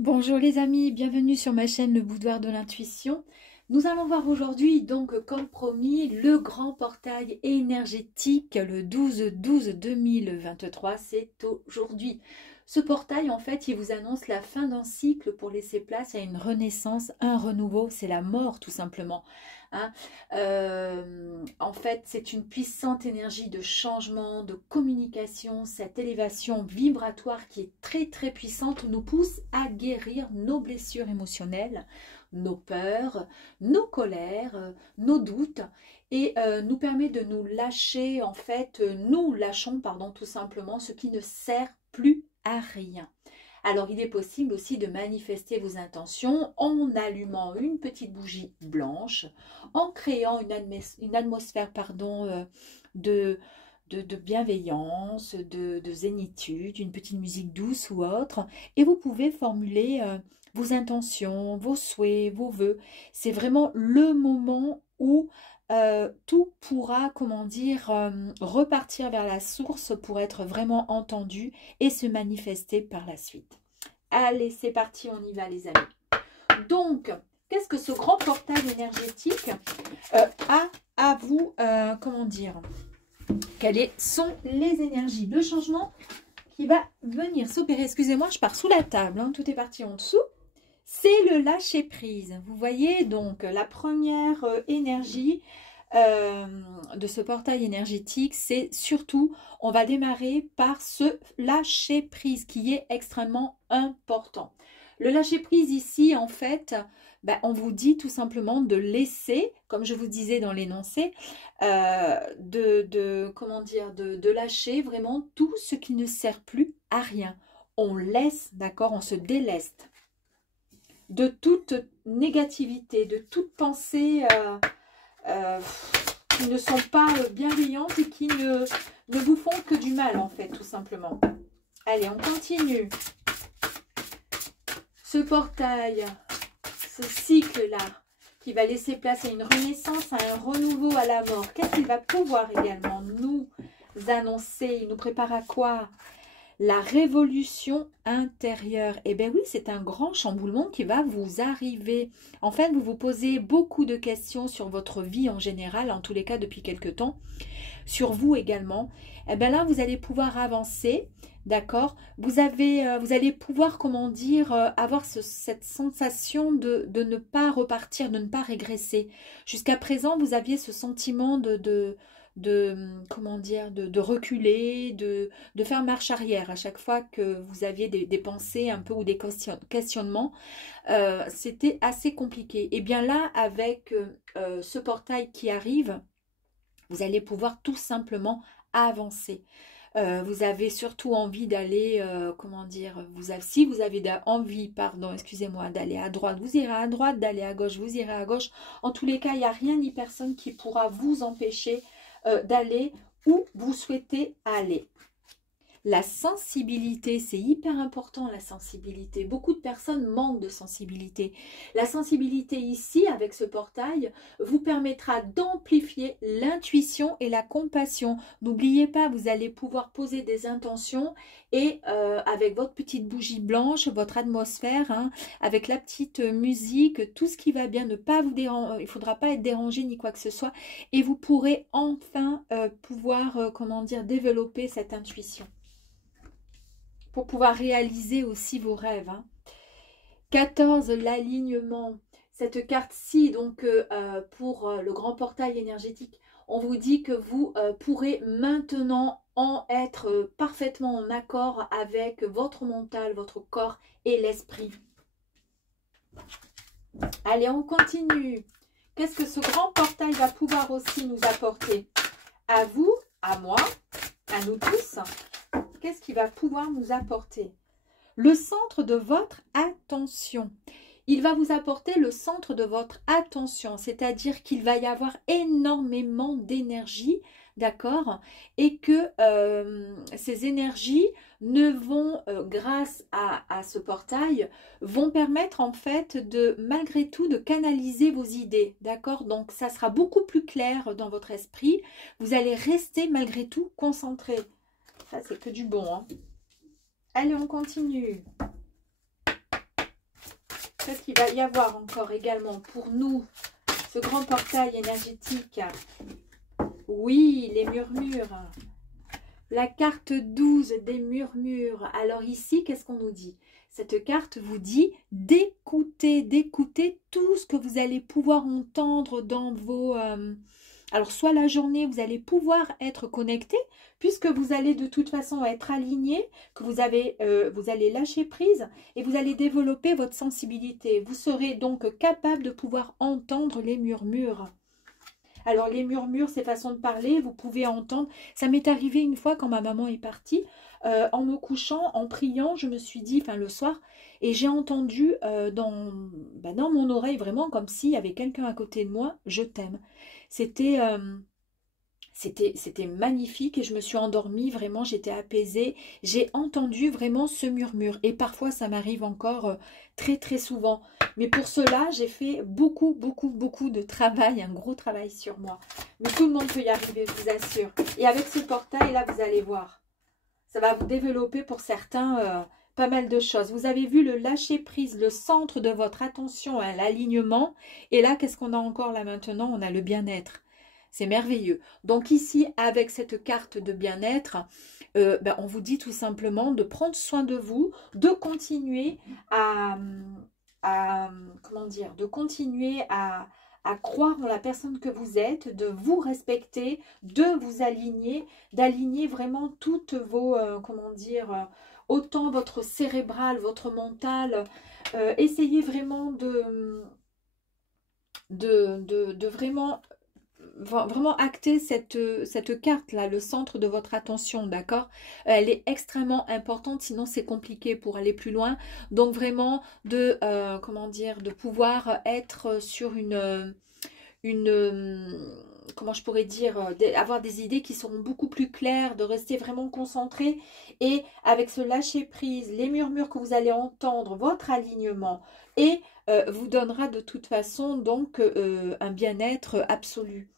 Bonjour les amis, bienvenue sur ma chaîne Le Boudoir de l'Intuition. Nous allons voir aujourd'hui, donc comme promis, le grand portail énergétique, le 12-12-2023, c'est aujourd'hui. Ce portail, en fait, il vous annonce la fin d'un cycle pour laisser place à une renaissance, un renouveau, c'est la mort tout simplement. Hein. En fait, c'est une puissante énergie de changement, de communication, cette élévation vibratoire qui est très très puissante nous pousse à guérir nos blessures émotionnelles, nos peurs, nos colères, nos doutes et nous permet de nous lâcher, en fait, nous lâchons, pardon, tout simplement ce qui ne sert plus à rien. Alors, il est possible aussi de manifester vos intentions en allumant une petite bougie blanche, en créant une atmosphère pardon, de bienveillance, de zénitude, une petite musique douce ou autre. Et vous pouvez formuler vos intentions, vos souhaits, vos vœux. C'est vraiment le moment où tout pourra, comment dire, repartir vers la source pour être vraiment entendu et se manifester par la suite. Allez, c'est parti, on y va les amis. Donc, qu'est-ce que ce grand portail énergétique a à vous, comment dire, quelles sont les énergies, le changement qui va venir s'opérer. Excusez-moi, je pars sous la table, hein, tout est parti en dessous. C'est le lâcher prise. Vous voyez donc la première énergie de ce portail énergétique, c'est surtout, on va démarrer par ce lâcher prise qui est extrêmement important. Le lâcher prise ici, en fait, on vous dit tout simplement de laisser, comme je vous disais dans l'énoncé, comment dire, de lâcher vraiment tout ce qui ne sert plus à rien. On laisse, d'accord, on se déleste de toute négativité, de toute pensée qui ne sont pas bienveillantes et qui ne vous font que du mal, en fait, tout simplement. Allez, on continue. Ce portail, ce cycle-là, qui va laisser place à une renaissance, à un renouveau, à la mort, qu'est-ce qu'il va pouvoir également nous annoncer? Il nous prépare à quoi? La révolution intérieure. Eh bien oui, c'est un grand chamboulement qui va vous arriver. En fait, vous vous posez beaucoup de questions sur votre vie en général, en tous les cas depuis quelque temps, sur vous également. Eh bien là, vous allez pouvoir avancer, d'accord? Vous allez pouvoir, comment dire, avoir cette sensation de ne pas repartir, de ne pas régresser. Jusqu'à présent, vous aviez ce sentiment comment dire, de reculer, de faire marche arrière à chaque fois que vous aviez des pensées un peu ou des questionnements. C'était assez compliqué. Et bien là, avec ce portail qui arrive, vous allez pouvoir tout simplement avancer. Vous avez surtout envie d'aller, comment dire, si vous avez envie, pardon, excusez-moi, d'aller à droite, vous irez à droite, d'aller à gauche, vous irez à gauche. En tous les cas, il n'y a rien ni personne qui pourra vous empêcher d'aller où vous souhaitez aller. La sensibilité, c'est hyper important la sensibilité. Beaucoup de personnes manquent de sensibilité. La sensibilité ici, avec ce portail, vous permettra d'amplifier l'intuition et la compassion. N'oubliez pas, vous allez pouvoir poser des intentions et avec votre petite bougie blanche, votre atmosphère, hein, avec la petite musique, tout ce qui va bien, ne pas vous déranger, il ne faudra pas être dérangé ni quoi que ce soit. Et vous pourrez enfin pouvoir, comment dire, développer cette intuition pour pouvoir réaliser aussi vos rêves. Hein. 14, l'alignement. Cette carte-ci, donc, pour le grand portail énergétique, on vous dit que vous pourrez maintenant être parfaitement en accord avec votre mental, votre corps et l'esprit. Allez, on continue. Qu'est-ce que ce grand portail va pouvoir aussi nous apporter? À vous, à moi, à nous tous. Qu'est-ce qu'il va pouvoir nous apporter? Le centre de votre attention. Il va vous apporter le centre de votre attention, c'est-à-dire qu'il va y avoir énormément d'énergie, d'accord? Et que ces énergies ne vont, grâce à ce portail, vont permettre en fait de, malgré tout, de canaliser vos idées, d'accord? Donc ça sera beaucoup plus clair dans votre esprit. Vous allez rester malgré tout concentré. Ça, c'est que du bon. Hein. Allez, on continue. Qu'est-ce qu'il va y avoir encore également pour nous, ce grand portail énergétique? Oui, les murmures. La carte 12 des murmures. Alors ici, qu'est-ce qu'on nous dit? Cette carte vous dit d'écouter tout ce que vous allez pouvoir entendre dans vos... alors, soit la journée, vous allez pouvoir être connecté, puisque vous allez de toute façon être aligné, que vous allez lâcher prise et vous allez développer votre sensibilité. Vous serez donc capable de pouvoir entendre les murmures. Alors, les murmures, ces façons de parler, vous pouvez entendre. Ça m'est arrivé une fois quand ma maman est partie, en me couchant, en priant, je me suis dit, enfin le soir, et j'ai entendu dans mon oreille, vraiment comme s'il y avait quelqu'un à côté de moi, je t'aime. C'était magnifique et je me suis endormie, vraiment, j'étais apaisée. J'ai entendu vraiment ce murmure et parfois ça m'arrive encore très très souvent. Mais pour cela, j'ai fait beaucoup de travail, un gros travail sur moi. Mais tout le monde peut y arriver, je vous assure. Et avec ce portail là, vous allez voir, ça va vous développer pour certains pas mal de choses. Vous avez vu le lâcher prise, le centre de votre attention, hein, l'alignement. Et là, qu'est-ce qu'on a encore là maintenant? On a le bien-être. C'est merveilleux. Donc ici, avec cette carte de bien-être, on vous dit tout simplement de prendre soin de vous, de continuer comment dire, de continuer à croire en la personne que vous êtes, de vous respecter, de vous aligner, d'aligner vraiment toutes vos, comment dire, autant votre cérébral, votre mental. Essayez vraiment de vraiment acter cette carte-là, le centre de votre attention, d'accord? Elle est extrêmement importante, sinon c'est compliqué pour aller plus loin. Donc vraiment comment dire, de pouvoir être sur comment je pourrais dire, avoir des idées qui seront beaucoup plus claires, de rester vraiment concentré et avec ce lâcher prise, les murmures que vous allez entendre, votre alignement et vous donnera de toute façon donc un bien-être absolu.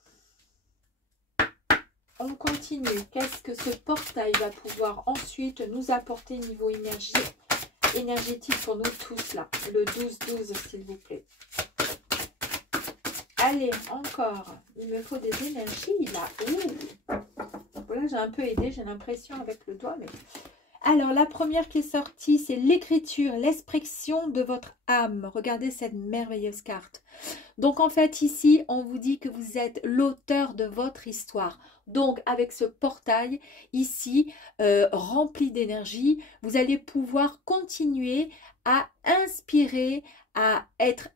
On continue. Qu'est-ce que ce portail va pouvoir ensuite nous apporter niveau énergétique pour nous tous là? Le 12-12 s'il vous plaît. Allez, encore. Il me faut des énergies là. Voilà, j'ai un peu aidé, j'ai l'impression avec le doigt. Mais... Alors, la première qui est sortie, c'est l'écriture, l'expression de votre âme. Regardez cette merveilleuse carte. Donc, en fait, ici, on vous dit que vous êtes l'auteur de votre histoire. Donc, avec ce portail, ici, rempli d'énergie, vous allez pouvoir continuer à inspirer, à être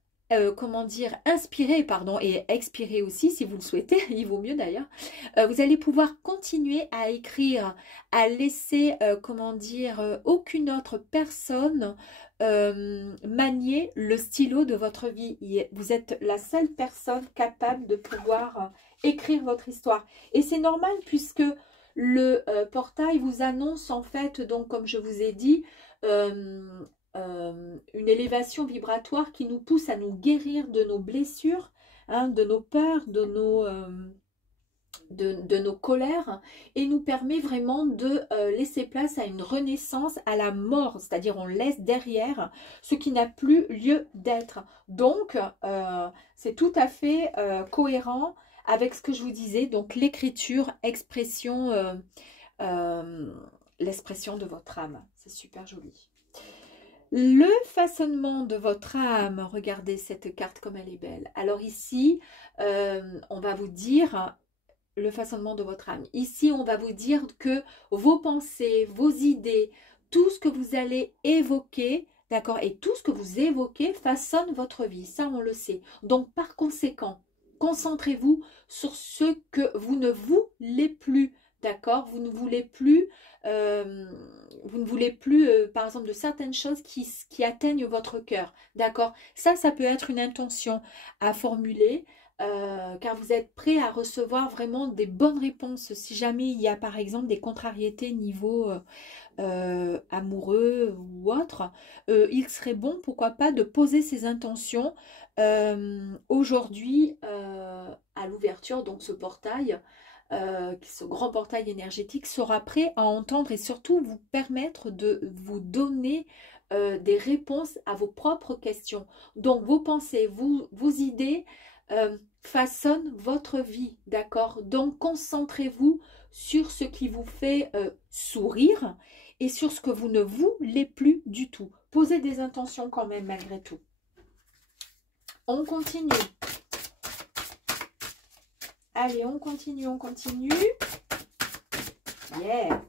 comment dire, inspirer, pardon, et expirer aussi, si vous le souhaitez, il vaut mieux d'ailleurs. Vous allez pouvoir continuer à écrire, à laisser, comment dire, aucune autre personne manier le stylo de votre vie. Vous êtes la seule personne capable de pouvoir écrire votre histoire. Et c'est normal puisque le portail vous annonce en fait, donc comme je vous ai dit, une élévation vibratoire qui nous pousse à nous guérir de nos blessures, hein, de nos peurs, de nos colères et nous permet vraiment de laisser place à une renaissance, à la mort, c'est-à-dire on laisse derrière ce qui n'a plus lieu d'être. Donc c'est tout à fait cohérent avec ce que je vous disais, donc l'écriture, expression, l'expression de votre âme, c'est super joli. Le façonnement de votre âme, regardez cette carte comme elle est belle. Alors ici, on va vous dire le façonnement de votre âme. Ici, on va vous dire que vos pensées, vos idées, tout ce que vous allez évoquer, d'accord, et tout ce que vous évoquez façonne votre vie. Ça, on le sait. Donc, par conséquent, concentrez-vous sur ce que vous ne voulez plus. D'accord, vous ne voulez plus, par exemple, de certaines choses qui atteignent votre cœur. D'accord, ça peut être une intention à formuler, car vous êtes prêt à recevoir vraiment des bonnes réponses. Si jamais il y a par exemple des contrariétés niveau amoureux ou autre, il serait bon, pourquoi pas, de poser ces intentions aujourd'hui à l'ouverture, donc ce portail. Ce grand portail énergétique sera prêt à entendre et surtout vous permettre de vous donner des réponses à vos propres questions. Donc, vos pensées, vos idées façonnent votre vie, d'accord? Donc, concentrez-vous sur ce qui vous fait sourire et sur ce que vous ne voulez plus du tout. Posez des intentions quand même malgré tout. On continue. Allez, on continue, on continue. Yeah.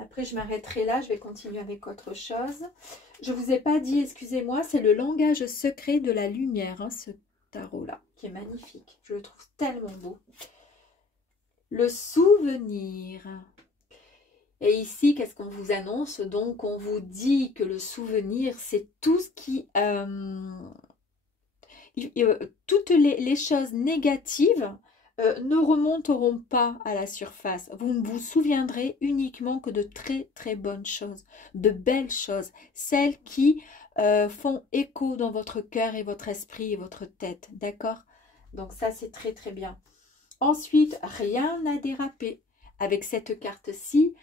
Après, je m'arrêterai là. Je vais continuer avec autre chose. Je ne vous ai pas dit, excusez-moi, c'est le langage secret de la lumière, hein, ce tarot-là, qui est magnifique. Je le trouve tellement beau. Le souvenir. Et ici, qu'est-ce qu'on vous annonce? Donc, on vous dit que le souvenir, c'est tout ce qui... toutes les choses négatives ne remonteront pas à la surface. Vous ne vous souviendrez uniquement que de très très bonnes choses, de belles choses, celles qui font écho dans votre cœur et votre esprit et votre tête, d'accord? Donc ça, c'est très très bien. Ensuite, rien n'a dérapé. Avec cette carte-ci,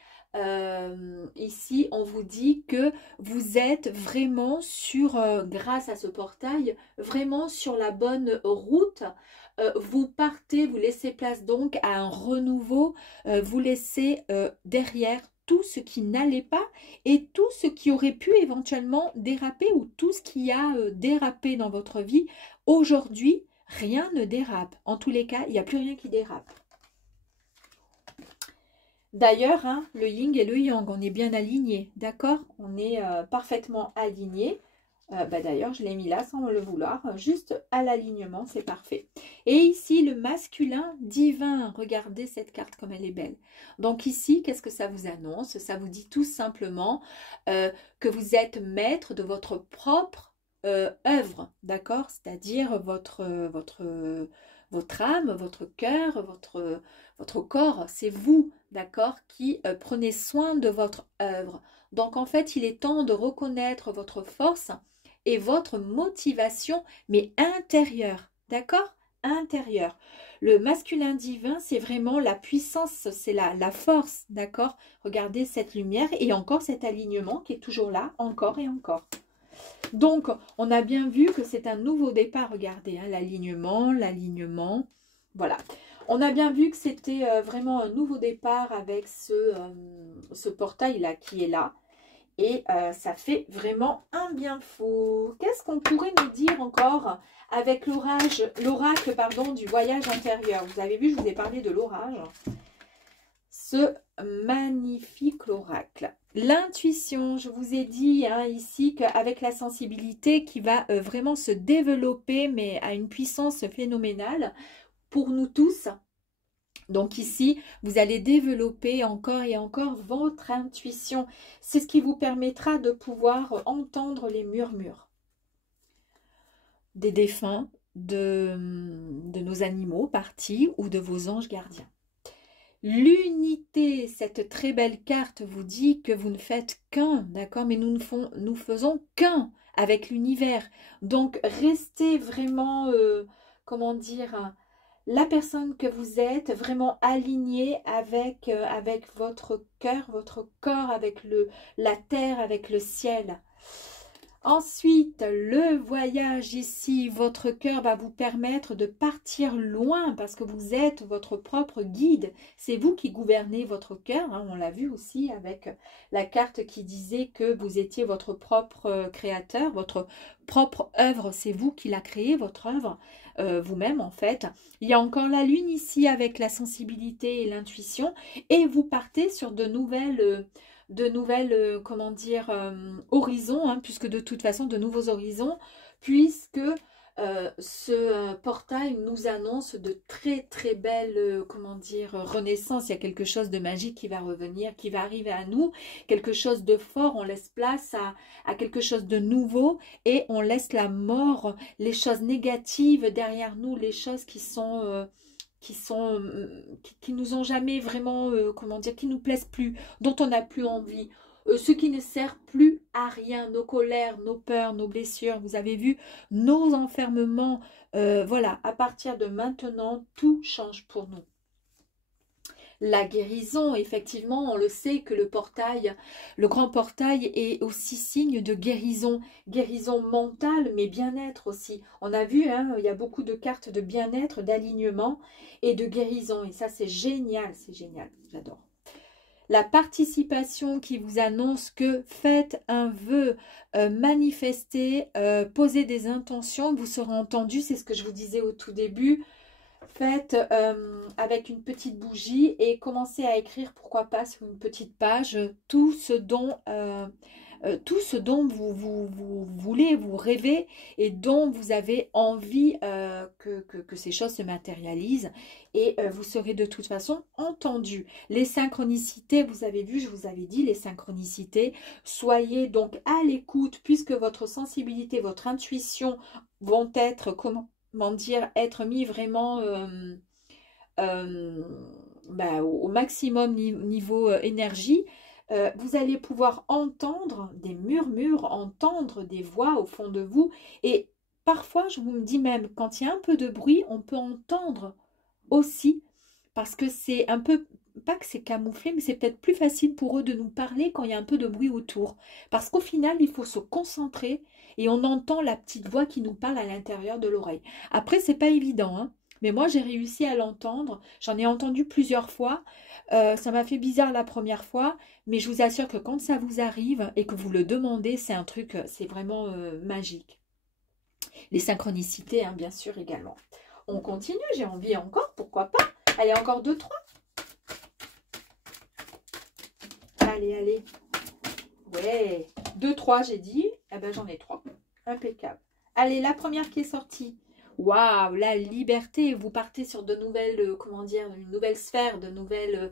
ici, on vous dit que vous êtes vraiment sur, grâce à ce portail, vraiment sur la bonne route. Vous partez, vous laissez place donc à un renouveau, vous laissez derrière tout ce qui n'allait pas et tout ce qui aurait pu éventuellement déraper ou tout ce qui a dérapé dans votre vie. Aujourd'hui, rien ne dérape. En tous les cas, il n'y a plus rien qui dérape. D'ailleurs, hein, le yin et le yang, on est bien alignés, d'accord? On est parfaitement alignés. D'ailleurs, je l'ai mis là sans le vouloir, juste à l'alignement, c'est parfait. Et ici, le masculin divin, regardez cette carte comme elle est belle. Donc ici, qu'est-ce que ça vous annonce? Ça vous dit tout simplement que vous êtes maître de votre propre œuvre, d'accord? C'est-à-dire votre âme, votre cœur, votre corps, c'est vous, d'accord, qui prenez soin de votre œuvre. Donc en fait, il est temps de reconnaître votre force et votre motivation, mais intérieure, d'accord? Intérieure. Le masculin divin, c'est vraiment la puissance, c'est la force, d'accord? Regardez cette lumière et encore cet alignement qui est toujours là, encore et encore. Donc, on a bien vu que c'est un nouveau départ, regardez, hein, l'alignement, voilà. On a bien vu que c'était vraiment un nouveau départ avec ce portail-là qui est là. Et ça fait vraiment un bien fou. Qu'est-ce qu'on pourrait nous dire encore avec l'oracle du voyage intérieur? Vous avez vu, je vous ai parlé de l'orage. Ce magnifique oracle. L'intuition, je vous ai dit hein, ici qu'avec la sensibilité qui va vraiment se développer, mais à une puissance phénoménale pour nous tous. Donc ici, vous allez développer encore et encore votre intuition. C'est ce qui vous permettra de pouvoir entendre les murmures des défunts, de nos animaux partis ou de vos anges gardiens. L'unité, cette très belle carte vous dit que vous ne faites qu'un, d'accord? Mais nous faisons qu'un avec l'univers. Donc, restez vraiment, comment dire, la personne que vous êtes, vraiment alignée avec votre cœur, votre corps, avec la terre, avec le ciel. Ensuite, le voyage ici, votre cœur va vous permettre de partir loin parce que vous êtes votre propre guide. C'est vous qui gouvernez votre cœur. Hein, on l'a vu aussi avec la carte qui disait que vous étiez votre propre créateur, votre propre œuvre. C'est vous qui la créez, votre œuvre, vous-même en fait. Il y a encore la lune ici avec la sensibilité et l'intuition. Et vous partez sur de nouvelles comment dire, horizons, hein, puisque de toute façon, de nouveaux horizons, puisque ce portail nous annonce de très très belles, comment dire, renaissances. Il y a quelque chose de magique qui va revenir, qui va arriver à nous, quelque chose de fort, on laisse place à quelque chose de nouveau et on laisse la mort, les choses négatives derrière nous, les choses qui nous ont jamais vraiment, comment dire, qui nous plaisent plus, dont on n'a plus envie, ce qui ne sert plus à rien, nos colères, nos peurs, nos blessures, vous avez vu, nos enfermements, voilà, à partir de maintenant, tout change pour nous. La guérison, effectivement, on le sait que le portail, le grand portail est aussi signe de guérison. Guérison mentale, mais bien-être aussi. On a vu, hein, il y a beaucoup de cartes de bien-être, d'alignement et de guérison. Et ça, c'est génial, j'adore. La participation qui vous annonce que faites un vœu, manifestez, posez des intentions, vous serez entendu, c'est ce que je vous disais au tout début. Faites avec une petite bougie et commencez à écrire, pourquoi pas sur une petite page, tout ce dont vous voulez, vous rêvez et dont vous avez envie que ces choses se matérialisent. Et vous serez de toute façon entendu. Les synchronicités, vous avez vu, je vous avais dit, les synchronicités, soyez donc à l'écoute puisque votre sensibilité, votre intuition vont être, comment dire, être mis vraiment au maximum niveau énergie. Vous allez pouvoir entendre des murmures, entendre des voix au fond de vous. Et parfois, je vous me dis même, quand il y a un peu de bruit, on peut entendre aussi, parce que c'est un peu, pas que c'est camouflé, mais c'est peut-être plus facile pour eux de nous parler quand il y a un peu de bruit autour. Parce qu'au final, il faut se concentrer et on entend la petite voix qui nous parle à l'intérieur de l'oreille. Après, c'est pas évident, hein, mais moi, j'ai réussi à l'entendre. J'en ai entendu plusieurs fois. Ça m'a fait bizarre la première fois, mais je vous assure que quand ça vous arrive et que vous le demandez, c'est un truc, c'est vraiment magique. Les synchronicités, hein, bien sûr, également. On continue, j'ai envie encore, pourquoi pas. Allez, encore 2, 3. Allez, allez. Ouais, 2, 3, j'ai dit. Eh ben, j'en ai 3. Impeccable. Allez, la première qui est sortie. Waouh, la liberté. Vous partez sur de nouvelles, comment dire, une nouvelle sphère, de nouvelles,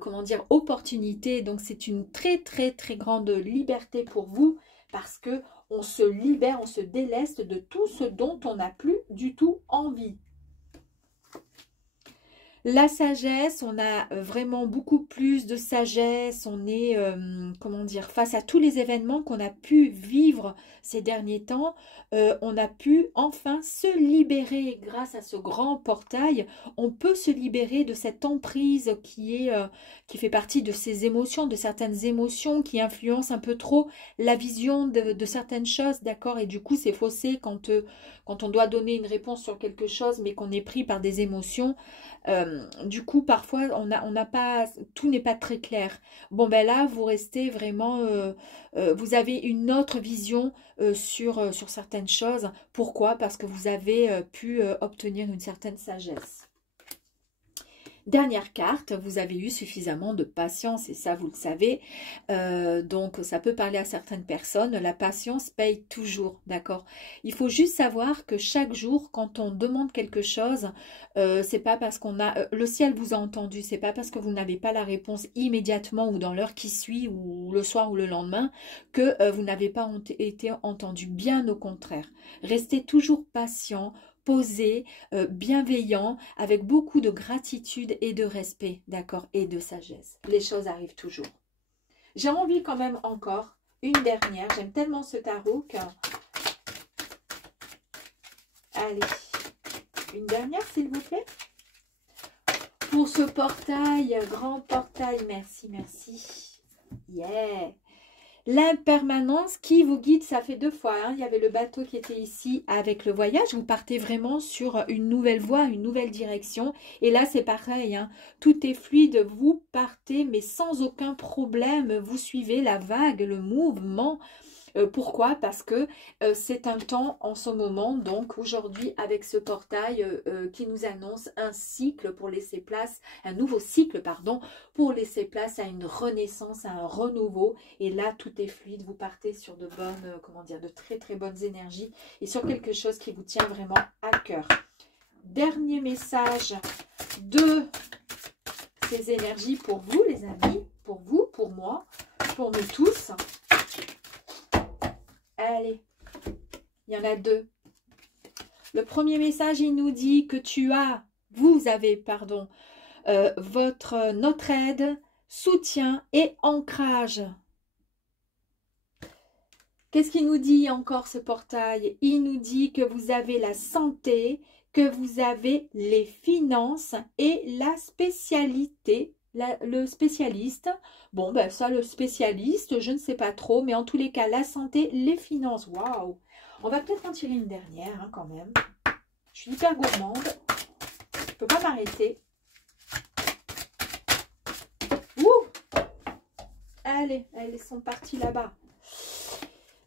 comment dire, opportunités. Donc, c'est une très, très, très grande liberté pour vous parce que on se libère, on se déleste de tout ce dont on n'a plus du tout envie. La sagesse, on a vraiment beaucoup plus de sagesse, on est, comment dire, face à tous les événements qu'on a pu vivre ces derniers temps, on a pu enfin se libérer grâce à ce grand portail. On peut se libérer de cette emprise qui fait partie de ces émotions, de certaines émotions qui influencent un peu trop la vision de certaines choses, d'accord? Et du coup, c'est faussé quand on doit donner une réponse sur quelque chose, mais qu'on est pris par des émotions. Du coup, parfois, on n'a pas, tout n'est pas très clair. Bon, ben là, vous restez vraiment, vous avez une autre vision sur certaines choses. Pourquoi? Parce que vous avez pu obtenir une certaine sagesse. Dernière carte, vous avez eu suffisamment de patience et ça vous le savez, donc ça peut parler à certaines personnes, la patience paye toujours, d'accord? Il faut juste savoir que chaque jour quand on demande quelque chose, c'est pas parce qu'on a, le ciel vous a entendu, c'est pas parce que vous n'avez pas la réponse immédiatement ou dans l'heure qui suit ou le soir ou le lendemain que vous n'avez pas été entendu, bien au contraire. Restez toujours patient, posé, bienveillant, avec beaucoup de gratitude et de respect, d'accord, et de sagesse. Les choses arrivent toujours. J'ai envie quand même encore une dernière. J'aime tellement ce tarot que... Allez, une dernière s'il vous plaît. Pour ce portail, grand portail, merci, merci. Yeah. L'impermanence qui vous guide, ça fait 2 fois. Hein. Il y avait le bateau qui était ici avec le voyage. Vous partez vraiment sur une nouvelle voie, une nouvelle direction. Et là, c'est pareil. Hein. Tout est fluide. Vous partez, mais sans aucun problème. Vous suivez la vague, le mouvement. Pourquoi? Parce que c'est un temps en ce moment, donc aujourd'hui avec ce portail qui nous annonce un cycle pour laisser place, un nouveau cycle pardon, pour laisser place à une renaissance, à un renouveau. Et là tout est fluide, vous partez sur de bonnes, comment dire, de très très bonnes énergies et sur quelque chose qui vous tient vraiment à cœur. Dernier message de ces énergies pour vous les amis, pour vous, pour moi, pour nous tous. Allez, il y en a 2. Le premier message, il nous dit que vous avez, pardon, notre aide, soutien et ancrage. Qu'est-ce qu'il nous dit encore ce portail? Il nous dit que vous avez la santé, que vous avez les finances et la spécialité, le spécialiste. Bon, ben ça, le spécialiste, je ne sais pas trop, mais en tous les cas, la santé, les finances. Waouh! On va peut-être en tirer une dernière, hein, quand même. Je suis hyper gourmande. Je ne peux pas m'arrêter. Ouh! Allez, elles sont parties là-bas.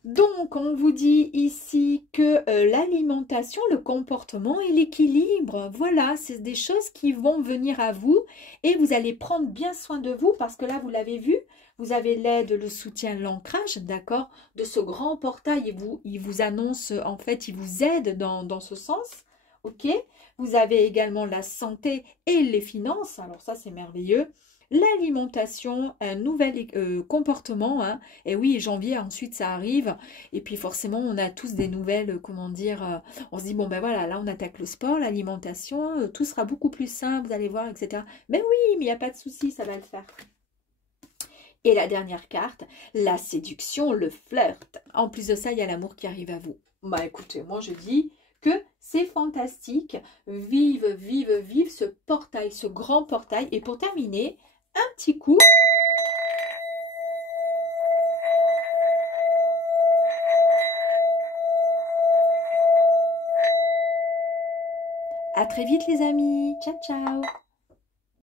Donc, on vous dit ici que l'alimentation, le comportement et l'équilibre, voilà, c'est des choses qui vont venir à vous et vous allez prendre bien soin de vous parce que là, vous l'avez vu, vous avez l'aide, le soutien, l'ancrage, d'accord, de ce grand portail et il vous annonce, en fait, il vous aide dans ce sens, ok? Vous avez également la santé et les finances, alors ça, c'est merveilleux. L'alimentation, un nouvel comportement, hein. Et oui, janvier, ensuite ça arrive. Et puis forcément, on a tous des nouvelles, comment dire, on se dit, bon ben voilà, là on attaque le sport, l'alimentation, tout sera beaucoup plus simple, vous allez voir, etc. Mais oui, mais il n'y a pas de souci, ça va le faire. Et la dernière carte, la séduction, le flirt. En plus de ça, il y a l'amour qui arrive à vous. Bah écoutez, moi je dis que c'est fantastique. Vive, vive, vive ce portail, ce grand portail. Et pour terminer, un petit coup. À très vite les amis. Ciao, ciao.